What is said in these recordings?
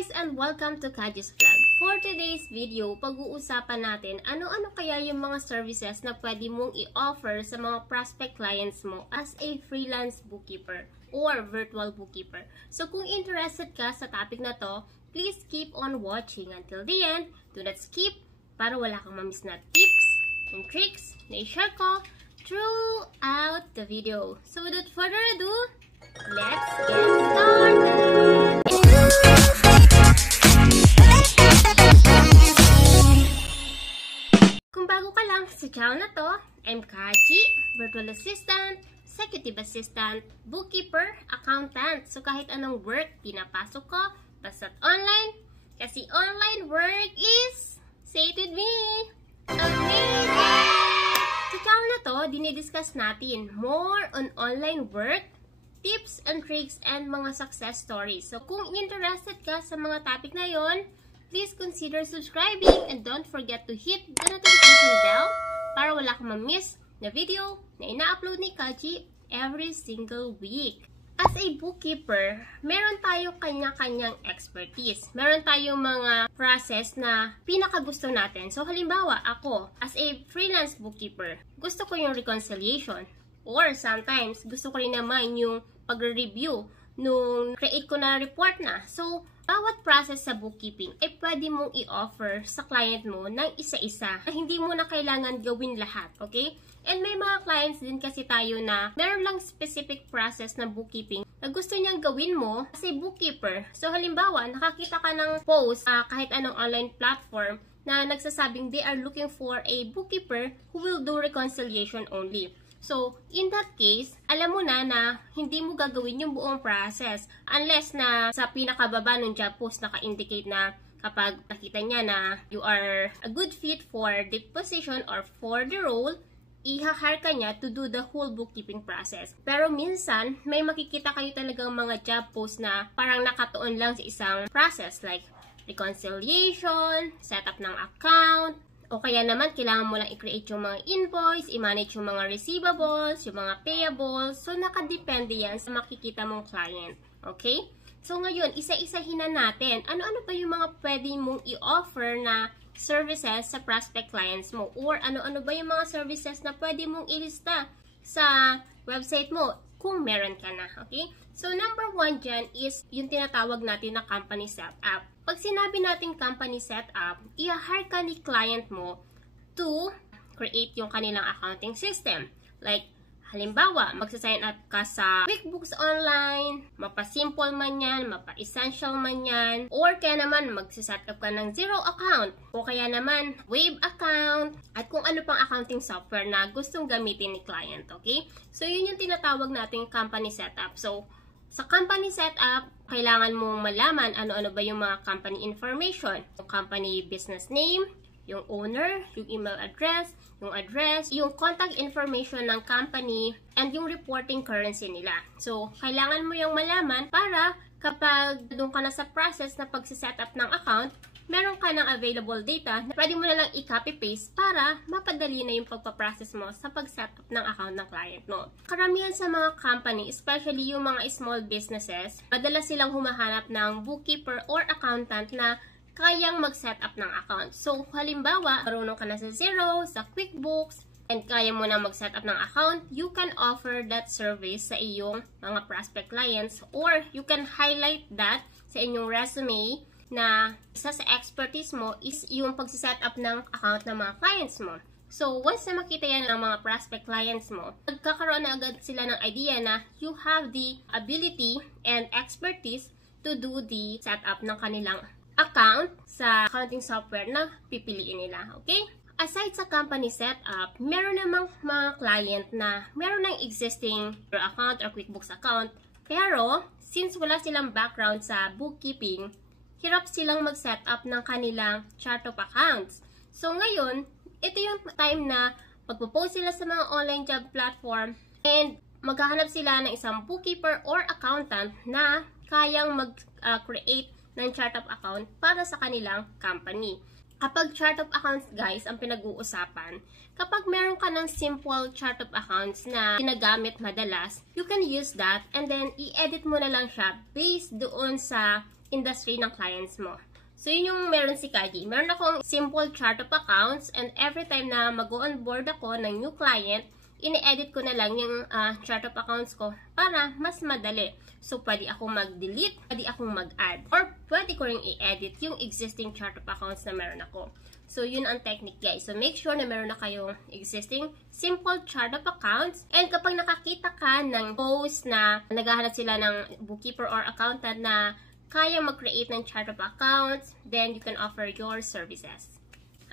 guys and welcome to Kajea's Vlog. For today's video, pag-uusapan natin ano-ano kaya yung mga services na pwede mong i-offer sa mga prospect clients mo as a freelance bookkeeper or virtual bookkeeper. So kung interested ka sa topic na to, please keep on watching until the end. Do not skip para wala kang mamiss na tips and tricks na i-share ko throughout the video. So without further ado, let's get started! Kung bago ka lang sa channel na to, I'm Kajea, virtual assistant, executive assistant, bookkeeper, accountant. So kahit anong work pinapasok ko, basta't online, kasi online work is, say it with me, amazing! Sa channel na to, dinidiscuss natin more on online work, tips and tricks, and mga success stories. So kung interested ka sa mga topic na yon, please consider subscribing and don't forget to hit the notification bell para wala kang ma-miss na video na ina-upload ni Kajea every single week. As a bookkeeper, meron tayong kanya-kanyang expertise. Meron tayong mga process na pinakagusto natin. So halimbawa, ako, as a freelance bookkeeper, gusto ko yung reconciliation. Or sometimes, gusto ko rin naman yung pagre-review nung create ko na report na. So, bawat process sa bookkeeping ay pwede mong i-offer sa client mo ng isa-isa. Hindi mo na kailangan gawin lahat, okay? And may mga clients din kasi tayo na meron lang specific process na bookkeeping na gusto niyang gawin mo as a bookkeeper. So, halimbawa, nakakita ka ng post kahit anong online platform na nagsasabing they are looking for a bookkeeper who will do reconciliation only. So, in that case, alam mo na hindi mo gagawin yung buong process unless na sa pinakababa ng job post naka-indicate na kapag nakita niya na you are a good fit for the position or for the role, i-hire ka niya to do the whole bookkeeping process. Pero minsan, may makikita kayo talagang mga job post na parang nakatuon lang sa isang process like reconciliation, setup ng account, o kaya naman, kailangan mo lang i-create yung mga invoice, i-manage yung mga receivables, yung mga payables. So, nakadepende yan sa makikita mong client. Okay? So, ngayon, isa-isahin na natin. Ano-ano ba yung mga pwede mong i-offer na services sa prospect clients mo? Or ano-ano ba yung mga services na pwede mong ilista sa website mo kung meron ka na. Okay? So, number one dyan is yung tinatawag natin na company setup. Pag sinabi natin company setup, i-hire ka ni client mo to create yung kanilang accounting system. Like, halimbawa, magsasign up ka sa QuickBooks Online, mapa-simple man yan, mapa-essential man yan, or kaya naman magsaset up ka ng zero account, o kaya naman wave account, at kung ano pang accounting software na gustong gamitin ni client, okay? So, yun yung tinatawag nating company setup. So, sa company setup, kailangan mo malaman ano-ano ba yung mga company information. Yung company business name, yung owner, yung email address, yung contact information ng company, and yung reporting currency nila. So, kailangan mo yung malaman para kapag doon ka na sa process na pagsiset-up ng account, meron ka ng available data na pwede mo na lang i-copy-paste para mapadali na yung pagpaprocess mo sa pag-setup ng account ng client mo. Karamihan sa mga company, especially yung mga small businesses, madalas silang humahanap ng bookkeeper or accountant na kayang mag-setup ng account. So, halimbawa, marunong ka na sa Xero, sa QuickBooks, and kaya mo na mag-setup ng account, you can offer that service sa iyong mga prospect clients, or you can highlight that sa inyong resume na isa sa expertise mo is yung pag-setup ng account ng mga clients mo. So, once na makita yan ng mga prospect clients mo, magkakaroon na agad sila ng idea na you have the ability and expertise to do the setup ng kanilang account sa accounting software na pipiliin nila. Okay? Aside sa company setup, meron namang mga client na meron ng existing account or QuickBooks account, pero since wala silang background sa bookkeeping, hirap silang mag-setup ng kanilang chart of accounts. So, ngayon, ito yung time na magpo-post sila sa mga online job platform and maghahanap sila ng isang bookkeeper or accountant na kayang mag-create ng chart of account para sa kanilang company. Kapag chart of accounts, guys, ang pinag-uusapan, kapag meron ka ng simple chart of accounts na ginagamit madalas, you can use that and then i-edit mo na lang siya based doon sa industry ng clients mo. So, yun yung meron si Kajea. Meron akong simple chart of accounts and every time na mag-onboard ako ng new client, ini-edit ko na lang yung chart of accounts ko para mas madali. So, pwede akong mag-delete, pwede akong mag-add, or pwede ko rin i-edit yung existing chart of accounts na meron ako. So, yun ang technique, guys. So, make sure na meron na kayong existing simple chart of accounts. And kapag nakakita ka ng post na naghahanap sila ng bookkeeper or accountant na kaya mag-create ng chart of accounts, then you can offer your services.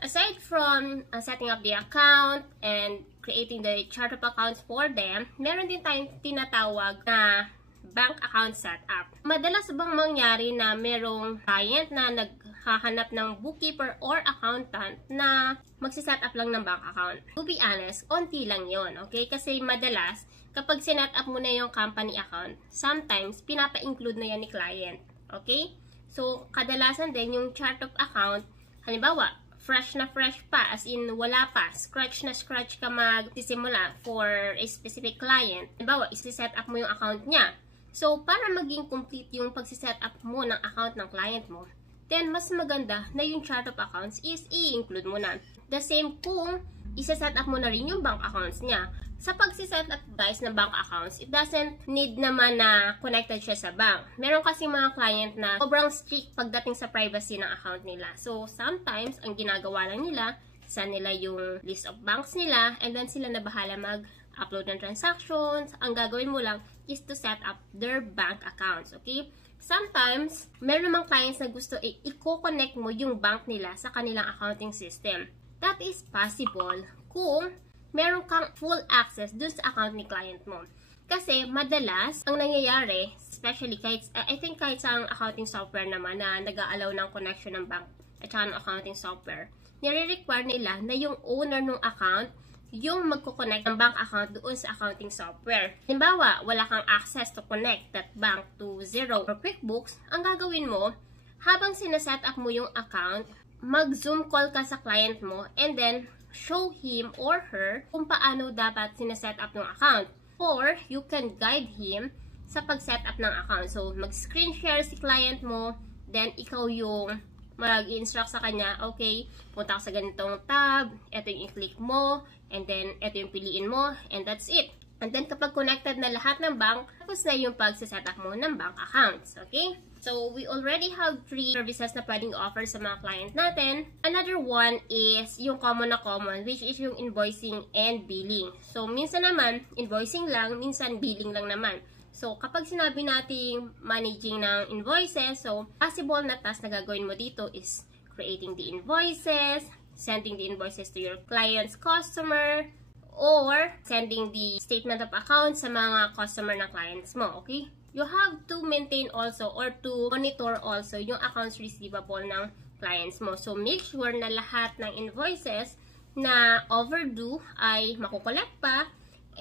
Aside from setting up the account and creating the chart of accounts for them, meron din tayong tinatawag na bank account setup. Madalas bang mangyari na merong client na naghahanap ng bookkeeper or accountant na magsiset up lang ng bank account? To be honest, konti lang yon, okay? Kasi madalas, kapag sinet up mo na yung company account, sometimes pinapa-include na yan ni client, okay? So, kadalasan din yung chart of account, halimbawa, fresh na fresh pa, as in wala pa, scratch na scratch ka magsisimula for a specific client. Halimbawa, isi-set up mo yung account niya. So, para maging complete yung pagsiset up mo ng account ng client mo, then mas maganda na yung chart of accounts is i-include mo na. The same kung isa-set up mo na rin yung bank accounts niya. Sa pagsiset up, guys, ng bank accounts, it doesn't need naman na connected siya sa bank. Meron kasi mga client na sobrang strict pagdating sa privacy ng account nila. So, sometimes, ang ginagawa lang nila, send nila yung list of banks nila, and then sila na bahala mag-upload ng transactions. Ang gagawin mo lang is to set up their bank accounts, okay? Sometimes, meron namang clients na gusto i-connect mo yung bank nila sa kanilang accounting system. That is possible kung meron kang full access dun sa account ni client mo. Kasi madalas, ang nangyayari, especially I think kahit sa accounting software naman na nag-aalaw ng connection ng bank at saka ng accounting software, nire-require nila na yung owner ng account yung magko-connect ng bank account doon sa accounting software. Halimbawa, wala kang access to connect that bank to Xero or QuickBooks, ang gagawin mo, habang sineset up mo yung account, mag-zoom call ka sa client mo and then show him or her kung paano dapat sineset up yung account. Or, you can guide him sa pag-set up ng account. So, mag-screen share si client mo, then ikaw yung mag-instruct sa kanya, okay, punta ka sa ganitong tab, ito yung i-click mo, and then ito yung piliin mo, and that's it. And then, kapag connected na lahat ng bank, tapos na yung pag-set up mo ng bank accounts, okay? So, we already have 3 services na pwedeng offer sa mga client natin. Another one is yung common na common, which is yung invoicing and billing. So, minsan naman, invoicing lang, minsan billing lang naman. So, kapag sinabi nating managing ng invoices, so, possible na task na gagawin mo dito is creating the invoices, sending the invoices to your client's customer, or sending the statement of account sa mga customer na clients mo, okay? You have to maintain also or to monitor also yung accounts receivable ng clients mo. So, make sure na lahat ng invoices na overdue ay makukolect pa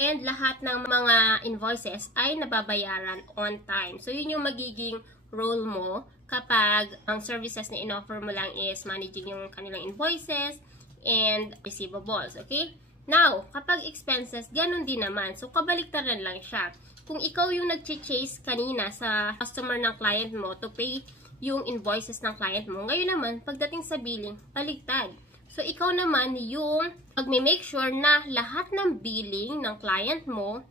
and lahat ng mga invoices ay nababayaran on time. So, yun yung magiging role mo kapag ang services na in-offer mo lang is managing yung kanilang invoices and receivables, okay? Now, kapag expenses, ganun din naman. So, kabaliktaran lang siya. Kung ikaw yung nag-chase kanina sa customer ng client mo to pay yung invoices ng client mo, ngayon naman, pagdating sa billing, baligtad. So, ikaw naman yung mag-make sure na lahat ng billing ng client mo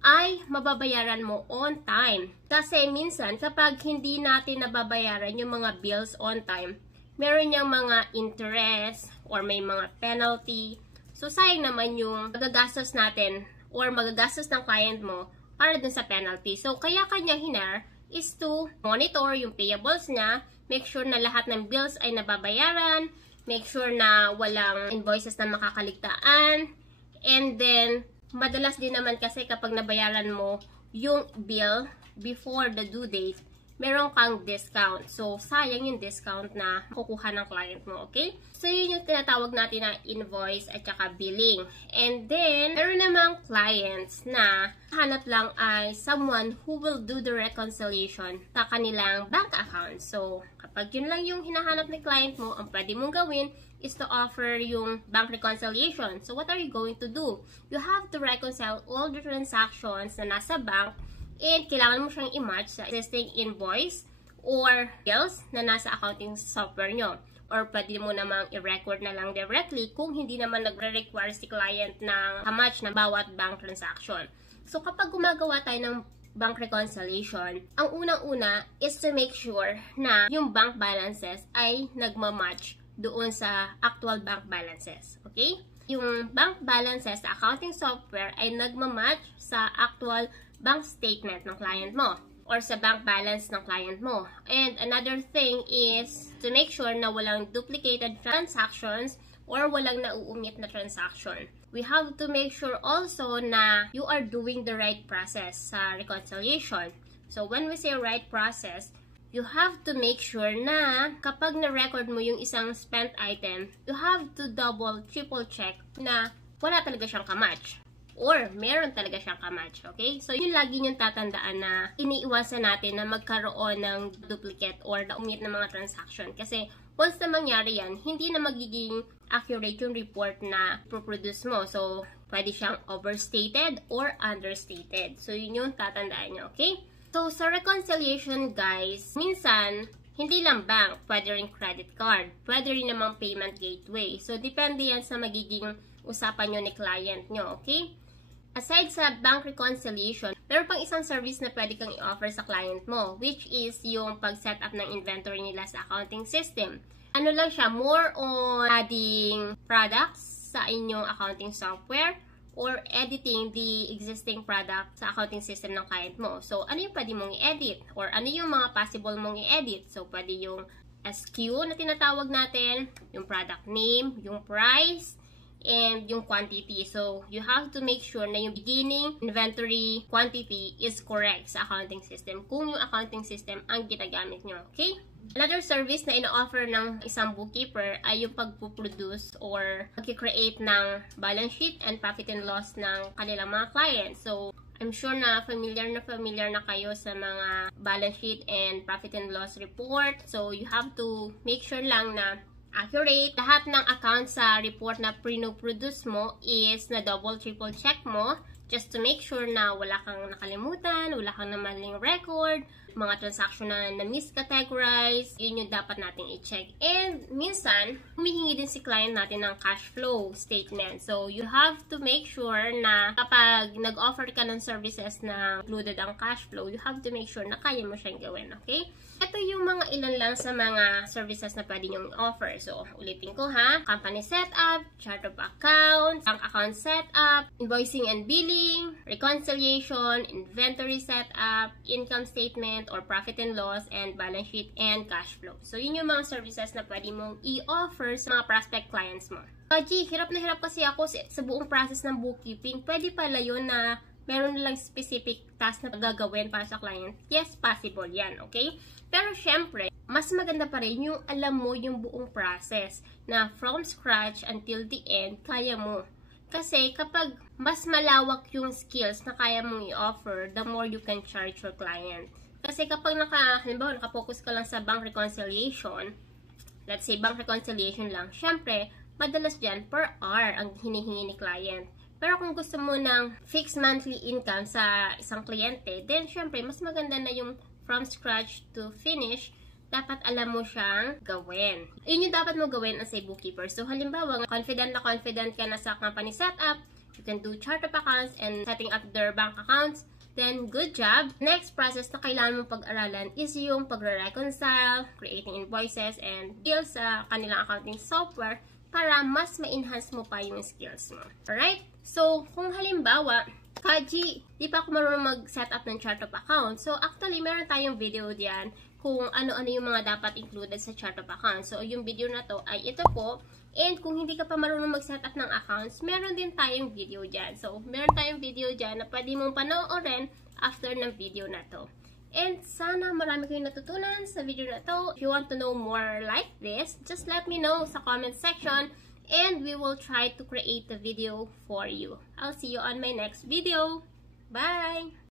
ay mababayaran mo on time. Kasi minsan, kapag hindi natin nababayaran yung mga bills on time, meron niyang mga interest or may mga penalty. So, sayang naman yung magagastos natin or magagastos ng client mo para dun sa penalty. So, kaya kanya hinar is to monitor yung payables niya, make sure na lahat ng bills ay nababayaran, make sure na walang invoices na makakaligtaan, and then, madalas din naman kasi kapag nabayaran mo yung bill before the due date, meron kang discount. So, sayang yung discount na makukuha ng client mo, okay? So, yun yung tinatawag natin na invoice at saka billing. And then, meron namang clients na hanap lang ay someone who will do the reconciliation sa kanilang bank account. So, kapag yun lang yung hinahanap ng client mo, ang pwede mong gawin is to offer yung bank reconciliation. So, what are you going to do? You have to reconcile all the transactions na nasa bank and kailangan mo siyang i-match sa existing invoice or bills na nasa accounting software nyo. Or pwede mo namang i-record na lang directly kung hindi naman nagre-require si client ng how much na bawat bank transaction. So kapag gumagawa tayo ng bank reconciliation, ang unang-una is to make sure na yung bank balances ay nagmamatch doon sa actual bank balances. Okay? Yung bank balances sa accounting software ay nagmamatch sa actual bank statement ng client mo or sa bank balance ng client mo. And another thing is to make sure na walang duplicated transactions or walang nauumit na transaction. We have to make sure also na you are doing the right process sa reconciliation. So when we say right process, you have to make sure na kapag na-record mo yung isang spent item, you have to double, triple check na wala talaga siyang kamatch. Or meron talaga siyang kamatch, okay? So yun lagi yung tatandaan na iniiwasan natin na magkaroon ng duplicate or naumit na mga transaction. Kasi once na mangyari yan, hindi na magiging accurate yung report na produce mo. So pwede siyang overstated or understated. So yun yung tatandaan nyo, okay? So, sa reconciliation, guys, minsan, hindi lang bank, pwede rin credit card, pwede rin namang payment gateway. So, depende yan sa magiging usapan nyo ni client nyo, okay? Aside sa bank reconciliation, meron pang isang service na pwede kang i-offer sa client mo, which is yung pag-set up ng inventory nila sa accounting system. Ano lang siya, more on adding products sa inyong accounting software, or editing the existing product sa accounting system ng client mo. So, ano yung pwede mong i-edit? Or ano yung mga possible mong i-edit? So, pwede yung SKU na tinatawag natin, yung product name, yung price, and yung quantity. So, you have to make sure na yung beginning inventory quantity is correct sa accounting system kung yung accounting system ang ginagamit nyo. Okay? Another service na ino-offer ng isang bookkeeper ay yung pagpuproduce or pag-create ng balance sheet and profit and loss ng kanilang mga clients. So, I'm sure na familiar na kayo sa mga balance sheet and profit and loss report. So, you have to make sure lang na accurate. Lahat ng account sa report na pre-produce mo is na double, triple check mo just to make sure na wala kang nakalimutan, wala kang namaling record, mga transaction na miscategorize, yun yung dapat nating i-check. And minsan, humihingi din si client natin ng cash flow statement. So, you have to make sure na kapag nag-offer ka ng services na included ang cash flow, you have to make sure na kaya mo siyang gawin, okay? Ito yung mga ilan lang sa mga services na pwede nyo i-offer. So, ulitin ko ha, company setup, chart of accounts, bank account setup, invoicing and billing, reconciliation, inventory setup, income statement, or profit and loss, and balance sheet and cash flow. So, yun yung mga services na pwede mong i-offer sa mga prospect clients mo. Kaji, hirap na hirap kasi ako sa buong process ng bookkeeping. Pwede pala yun na meron lang specific task na gagawin para sa client. Yes, possible yan, okay? Pero syempre, mas maganda pa rin yung alam mo yung buong process na from scratch until the end, kaya mo. Kasi kapag mas malawak yung skills na kaya mong i-offer, the more you can charge your client. Kasi kapag halimbawa, nakapokus ka lang sa bank reconciliation, let's say bank reconciliation lang, syempre, madalas dyan per hour ang hinihingi ni client. Pero kung gusto mo ng fixed monthly income sa isang kliyente, then syempre, mas maganda na yung from scratch to finish, dapat alam mo siyang gawin. Yun yung dapat mo gawin as a bookkeeper. So, halimbawa, confident ka na sa company setup, you can do chart of accounts and setting up their bank accounts, then good job. Next process na kailangan mong pag-aralan is yung pagre-reconcile, creating invoices, and bills sa kanilang accounting software para mas ma-enhance mo pa yung skills mo. Alright? So, kung halimbawa, Kaji, di pa ako marunong mag-set up ng chart of account. So, actually, meron tayong video diyan kung ano-ano yung mga dapat included sa chart of account. So, yung video na to ay ito po. And kung hindi ka pa marunong mag-set up ng accounts, meron din tayong video diyan. So, meron tayong video diyan na pwede mong panoorin after ng video na to. And sana marami kayong natutunan sa video na to. If you want to know more like this, just let me know sa comment section. And we will try to create a video for you. I'll see you on my next video. Bye!